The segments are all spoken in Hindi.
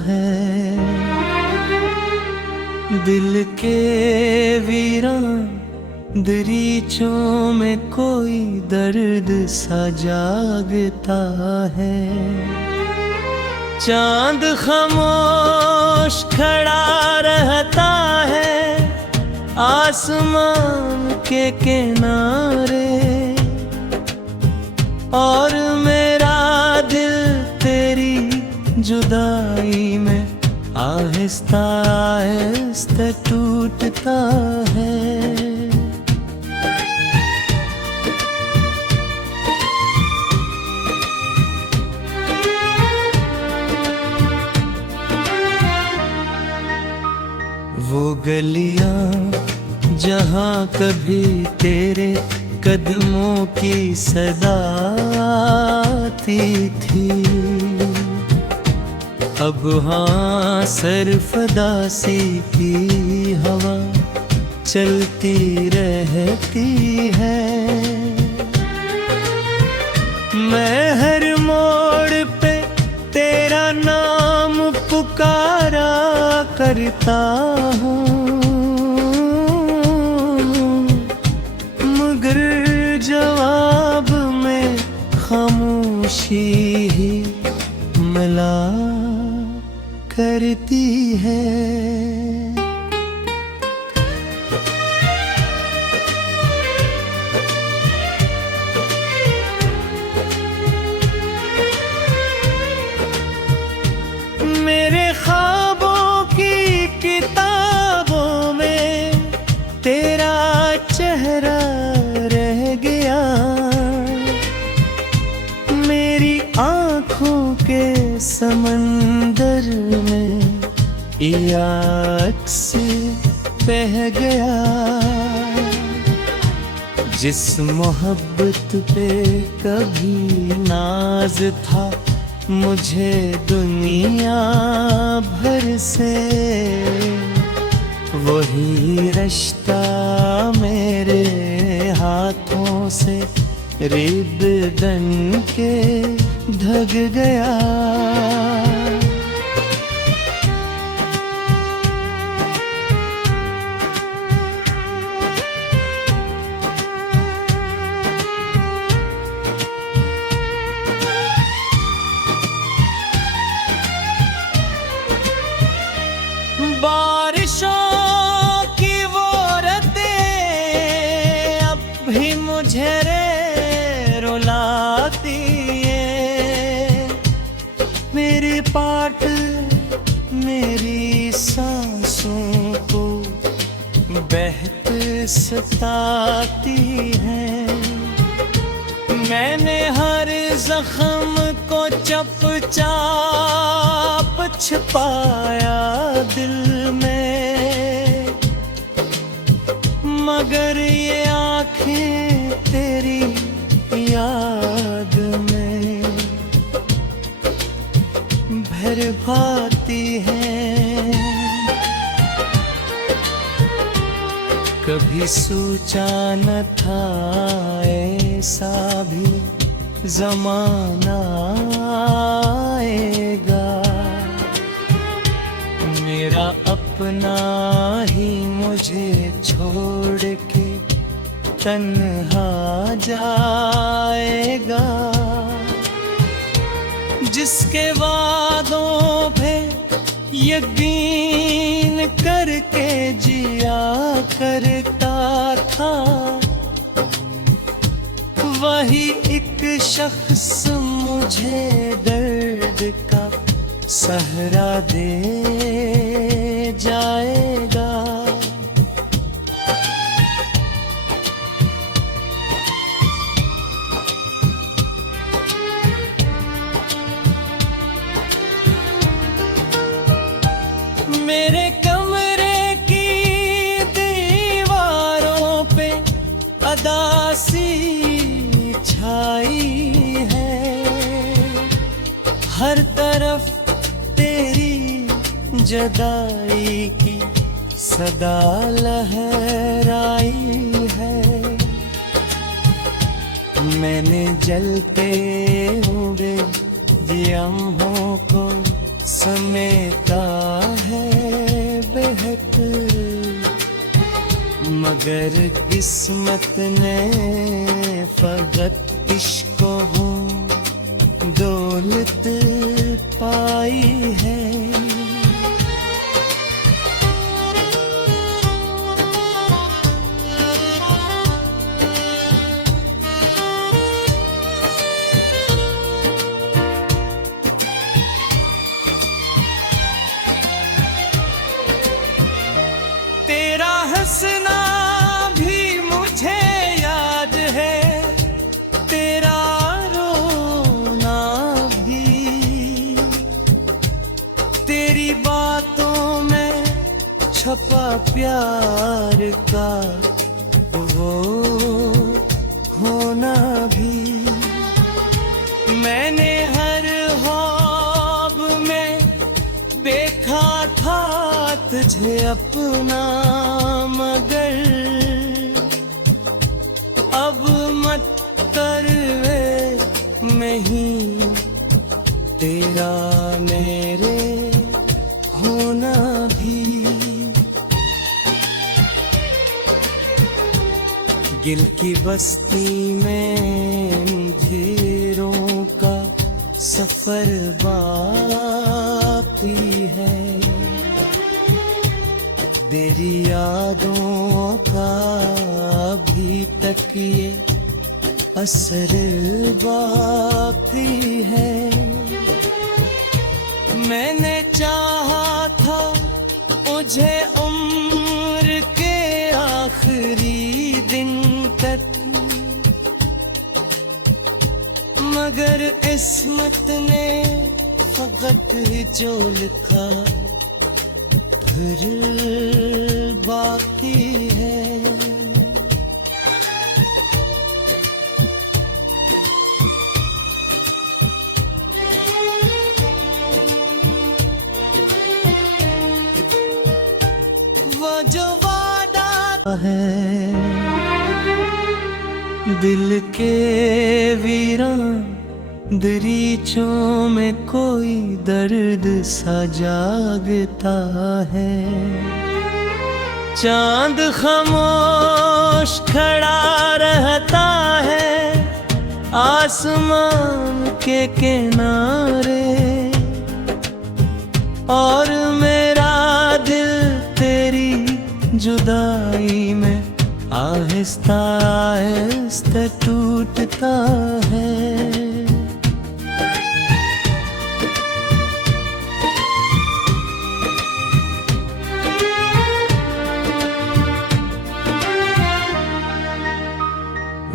है दिल के वीरान दरीचों में कोई दर्द सा जागता है। चांद खामोश खड़ा रहता है आसमान के किनारे, और मेरा दिल तेरी जुदाई में आहिस्ता आहिस्ता टूटता है। वो गलियां जहां कभी तेरे कदमों की सदा आती थी, अब हाँ सरफदासी की हवा चलती रहती है। मैं हर मोड़ पे तेरा नाम पुकारा करता हूँ, मगर जवाब में खामोशी ही मिला करती है। मेरे ख्वाबों की किताबों में तेरा चेहरा रह गया, मेरी आँखों के समंदर में अक्स बह गया। जिस मोहब्बत पे कभी नाज था मुझे दुनिया भर से, वही रिश्ता मेरे हाथों से रिबन के ढक गया। बारिशों की वो रातें अब भी मुझे रे रुलाती है, मेरे पाट मेरी सांसों को बहक सताती है। मैंने हर जख्म को चुपचाप छिपाया दिल में, मगर ये आँखें तेरी याद में भर भाती हैं। कभी सोचा न था ऐसा भी ज़माना आएगा, मेरा अपना ही मुझे छोड़ के तन्हा जाएगा। जिसके वादों पे यकीन करके जिया करता था, वही एक शख्स मुझे दर्द का सहरा दे जाएगा। मेरे कमरे की दीवारों पे अदासी छाई है, हर तरफ तेरी जुदाई की सदा लहराई है। मैंने जलते हुए लम्हों को समेटा है बेहद, मगर किस्मत ने फकत इश्क हूँ दौलत पाई है। तेरा हंसना भी मुझे याद है, तेरा रोना भी, तेरी बातों में छपा प्यार का वो होना भी। मैंने हर ख्वाब में देखा था तुझे अपना, मगर अब मत कर वे मैं ही तेरा मेरे होना भी। गिल की बस्ती में अंधेरों का सफर बाकी है, तेरी यादों का अभी तक ये असर बाकी है। मैंने चाहा था मुझे उम्र के आखिरी दिन तक, मगर किस्मत ने फकत ही जो लिखा फिर बाकी है। वो जो वादा है दिल के वीरान दरीचों में कोई दर्द सा जागता है। चांद खामोश खड़ा रहता है आसमान के किनारे, और मेरा दिल तेरी जुदाई में आहिस्ता आहिस्ता टूटता है।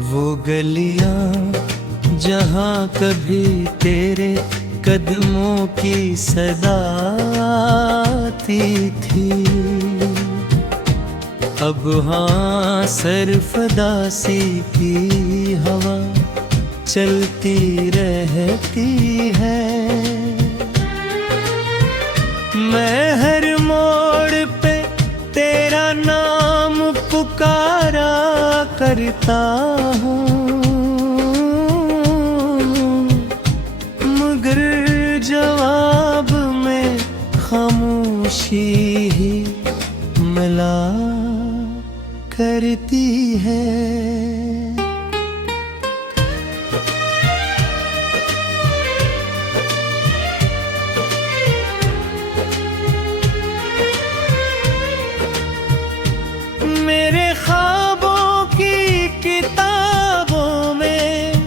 वो गलियां जहाँ कभी तेरे कदमों की सदा आती थी, अब हाँ सरफदासी की हवा चलती रहती है। मैं हर मोड़ पे तेरा नाम पुकारा करता हूँ, मगर जवाब में खामोशी ही मिला करती है। मेरे ख्वाबों की किताबों में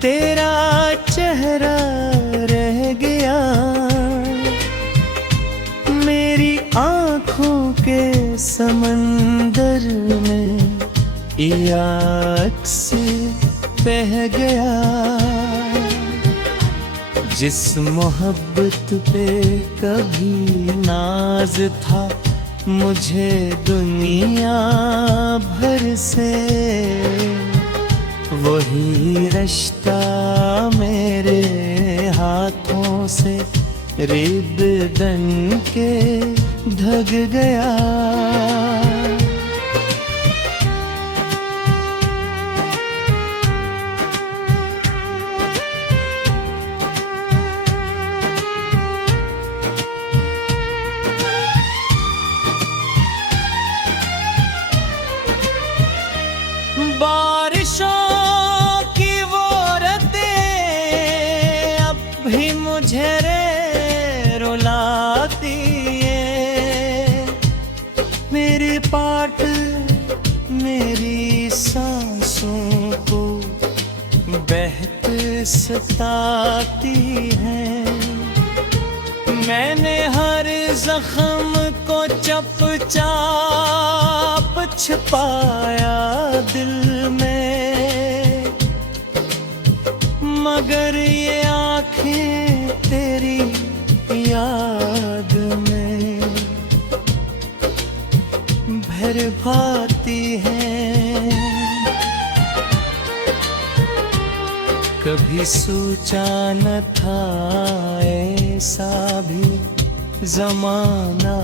तेरा चेहरा रह गया, मेरी आँखों के समंदर में ये अक्स बह गया। जिस मोहब्बत पे कभी नाज था मुझे दुनिया भर से, वही रिश्ता मेरे हाथों से रिबन के ढक गया। मुझे रे रुलाती है। मेरे पाठ मेरी सांसों को बहक सताती है। मैंने हर जख्म को चुपचाप छिपाया दिल में, मगर ये आँखें तेरी याद में भर भाती हैं। कभी सोचा न था ऐसा भी ज़माना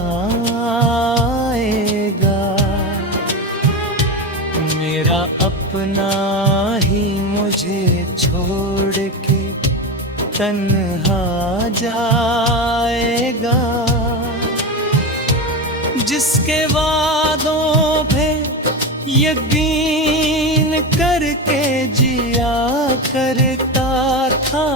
आएगा, मेरा अपना ही मुझे छोड़ के तन्हा जाएगा। जिसके वादों पे यकीन करके जिया करता था,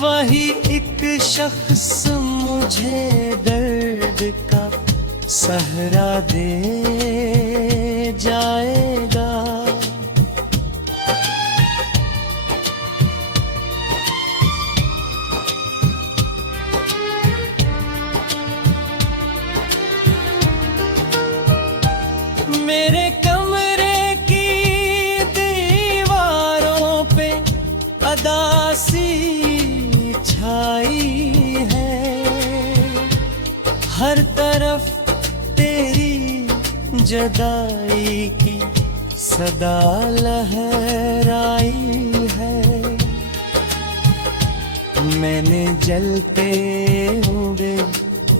वही एक शख्स मुझे दर्द का सहारा दे जाएगा। मेरे कमरे की दीवारों पे अदासी छाई है, हर तरफ तेरी जुदाई की सदा लहराई है। मैंने जलते हुए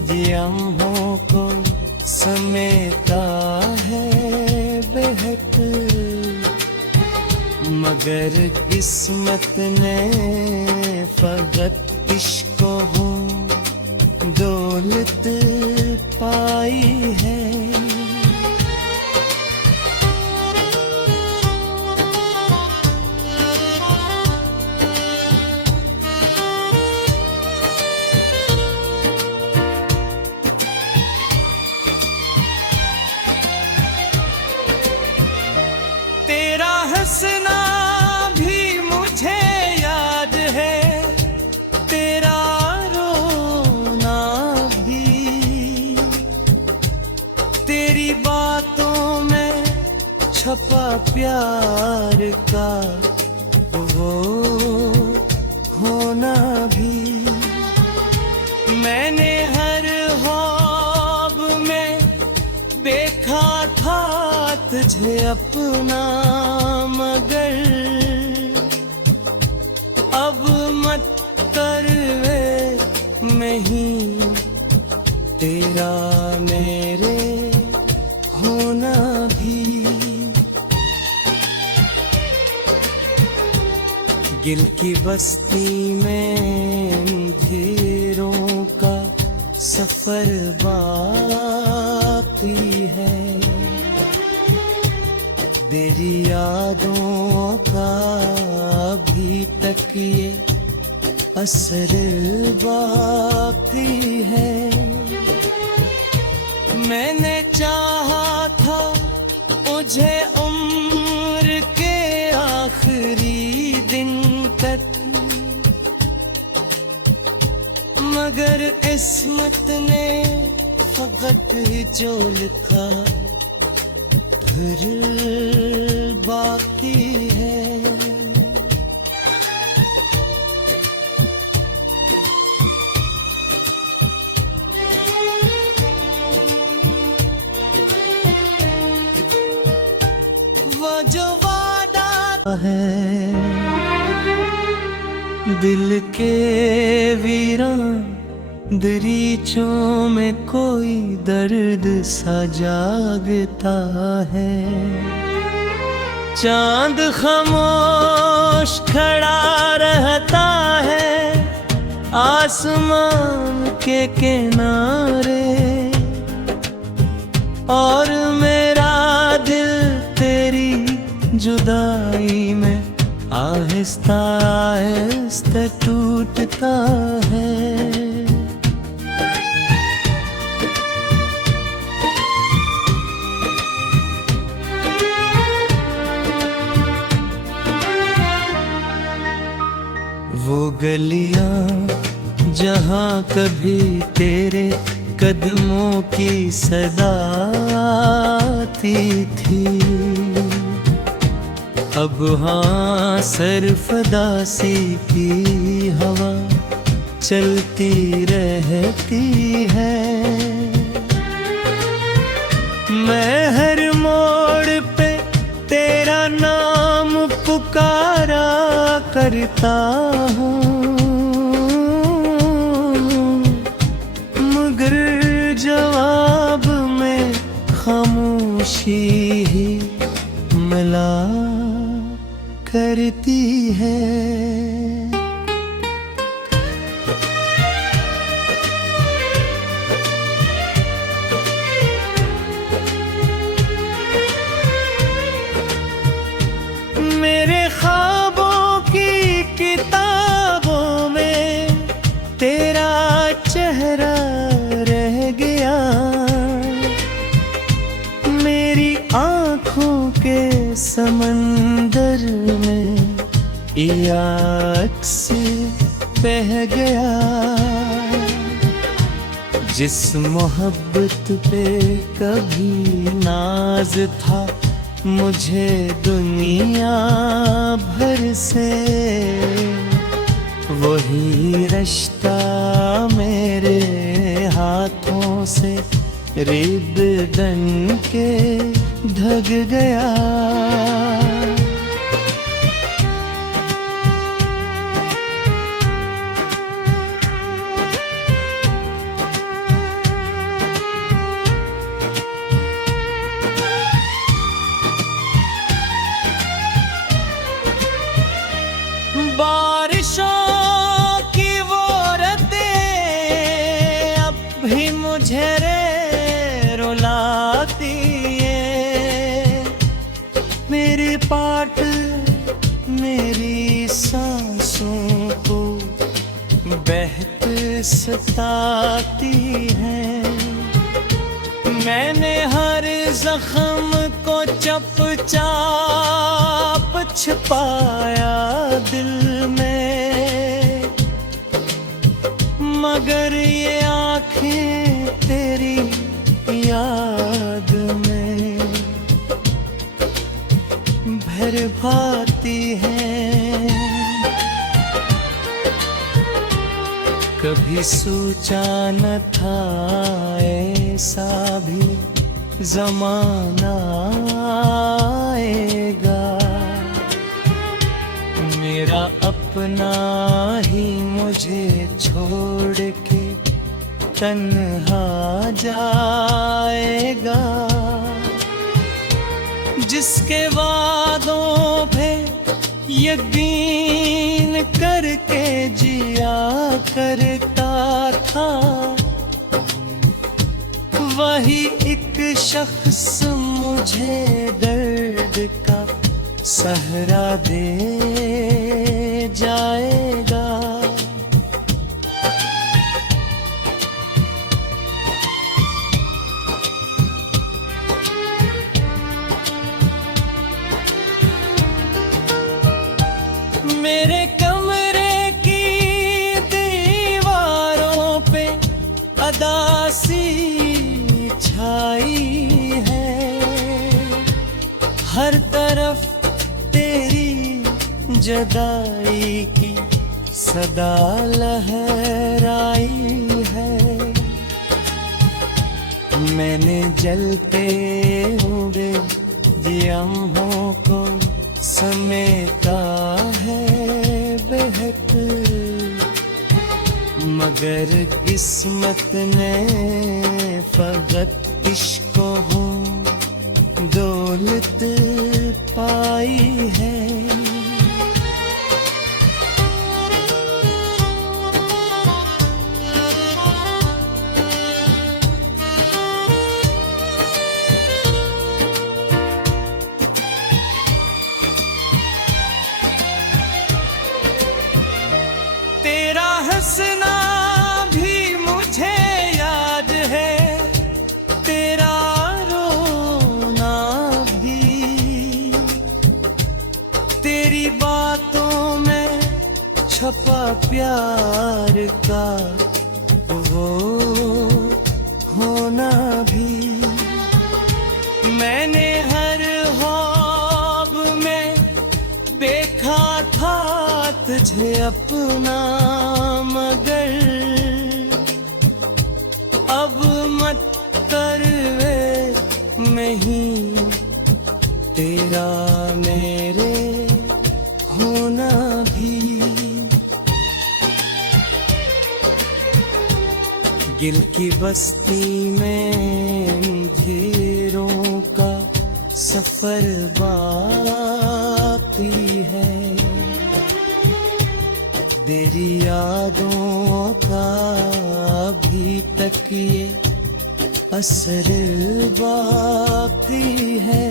लम्हों को समेटा है बेहद, मगर किस्मत ने फकत इश्क को दौलत पाई है। तेरा हंसना भी मुझे याद है, तेरा रोना भी, तेरी बातों में छपा प्यार का वो होना भी। मैंने हर ख्वाब में देखा था तुझे अपना, मगर अब मत कर वे मैं ही तेरा मेरे होना भी। गिल की बस्ती में अंधेरों का सफर बाकी है, तेरी यादों का अभी तक ये असर बाकी है। मैंने चाहा था मुझे उम्र के आखिरी दिन तक, मगर किस्मत ने फकत जो लिखा फिर बाकी है। वो जो वादा है दिल के वीरान दरीचों में कोई दर्द सा जागता है। चांद खामोश खड़ा रहता है आसमान के किनारे, और मेरा दिल तेरी जुदाई में आहिस्ता आहिस्ता दिखता है। वो गलियां जहाँ कभी तेरे कदमों की सदा आती थी, अब हाँ सरफदासी की हवा चलती रहती है। मैं हर मोड़ पे तेरा नाम पुकारा करता हूँ, मगर जवाब में खामोशी ही मिला करती है। मेरे ख्वाबों की किताबों में तेरा चेहरा रह गया, मेरी आँखों के समंदर में याद से बह गया। जिस मोहब्बत पे कभी नाज था मुझे दुनिया भर से, वही रिश्ता मेरे हाथों से रिबन के ढक गया। बारिशों की वो रतें अब भी मुझे रे रुलाती है, मेरे पाट मेरी सांसों को बहक सताती है। मैंने हर जख्म को चुपचाप छिपाया दिल में, मगर ये आँखें तेरी याद में भर भाती हैं। कभी सोचा न था ऐसा भी ज़माना आएगा, मेरा अपना ही मुझे छोड़ के तन्हा जाएगा। जिसके वादों पे यकीन करके जिया करता था, वही एक शख्स मुझे दर्द का सहरा दे जाएगा। मेरे कमरे की दीवारों पे अदासी छाई है, हर तरफ तेरी जदाई की सदा लहराई है। मैंने जलते हुए लम्हों को समेटा है बेहद, मगर किस्मत ने फकत इश्क हूँ दौलत पाई है। तेरा हंसना भी मुझे याद है, तेरा रोना भी। तेरी बातों में छपा प्यार का वो होना भी। मैंने हर ख्वाब में देखा था तुझे अपना, मगर अब मत कर वे मैं ही तेरा मेरे होना भी। गिल की बस्ती में अंधेरों का सफर बाकी है, तेरी यादों का अभी तक ये असर बाकी है।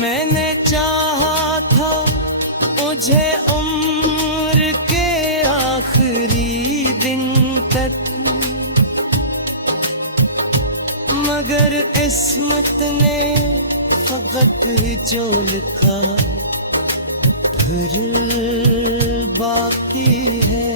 मैंने चाहा था मुझे उम्र के आखिरी दिन तक, मगर किस्मत ने फकत ही जो लिखा फिर बाकी है।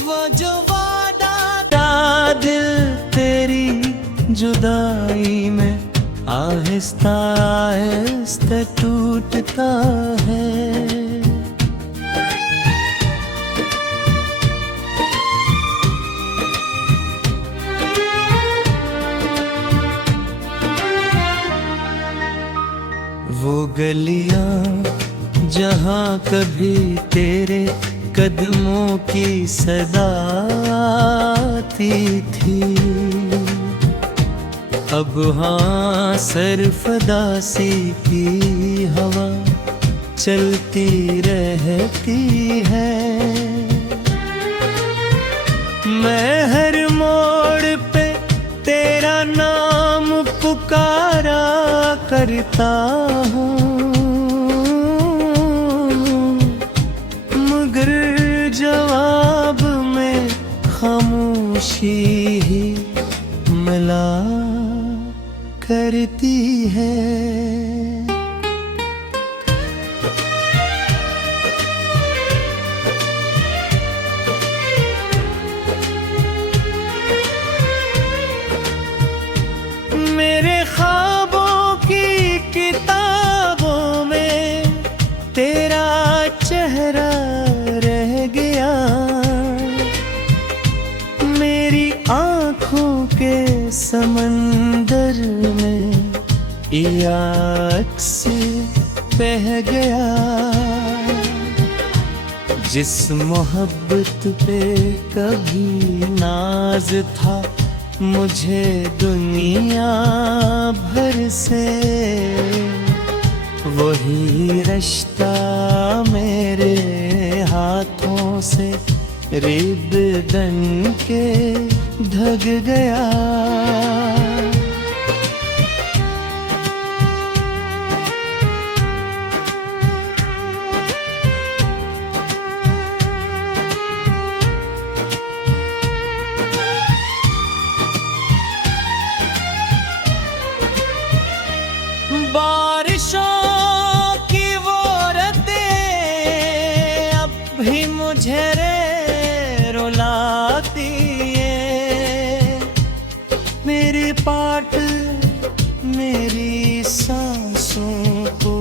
वो जो वादा था दिल तेरी जुदाई में आहिस्ता आहिस्ता टूटता है। वो गलियां जहां कभी तेरे कदमों की सदा आती थी, अब हाँ सरफदासी की हवा चलती रहती है। मैं हर मोड़ पे तेरा नाम पुकारा करता हूँ, मगर जवाब में खामोशी ही मिला करती है। मेरे ख्वाबों की किताबों में तेरा चेहरा रह गया, मेरी आँखों के समंदर में ये अक्स बह गया। जिस मोहब्बत पे कभी नाज था मुझे दुनिया भर से, वही रिश्ता मेरे हाथों से रिबन के ढक गया। बारिशों की वो रातें अब भी मुझे रुलाती है, मेरे पाट मेरी सांसों को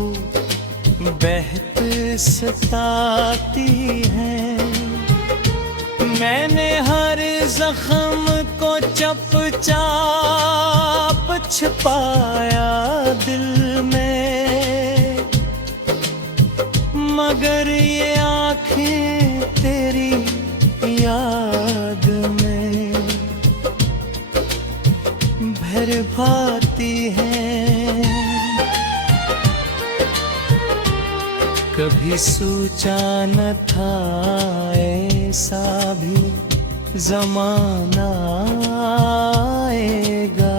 बहत सताती है। मैंने हर जख्म को चपचाप छुपाया दिल में, मगर ये आँखें तेरी याद में भर भाती हैं। कभी सोचा न था ऐसा भी जमाना आएगा,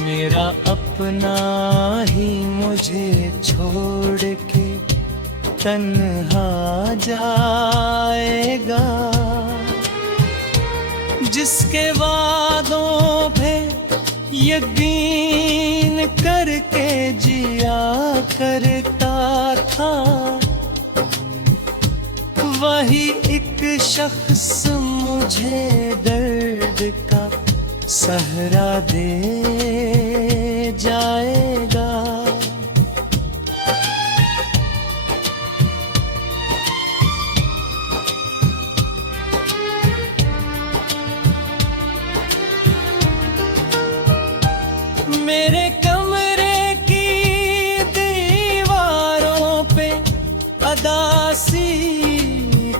मेरा अपना ही मुझे छोड़ के तन्हा जाएगा। जिसके वादों पे यकीन करके जिया करता था, वही एक शख्स मुझे दर्द का सहरा दे जाएगा। मेरे कमरे की दीवारों पे अदासी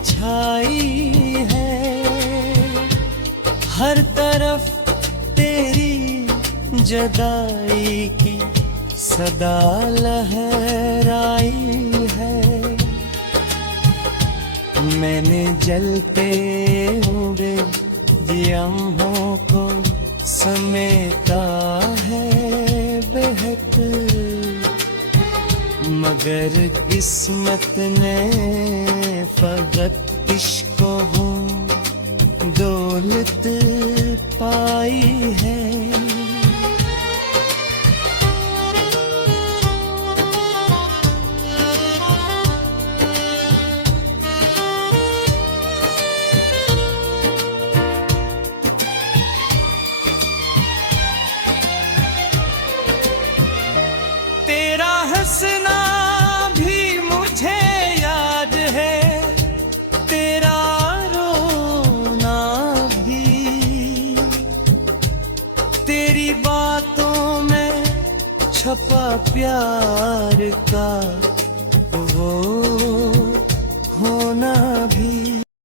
छाई है, हर तरफ तेरी जदाई की सदा लहराई है। मैंने जलते हुए दियमों को समेटा है बेहद, मगर किस्मत ने फकत इश्क हूँ दौलत पाई है। तेरा हंसना भी मुझे याद है, तेरा रोना भी, तेरी बातों में छपा प्यार का वो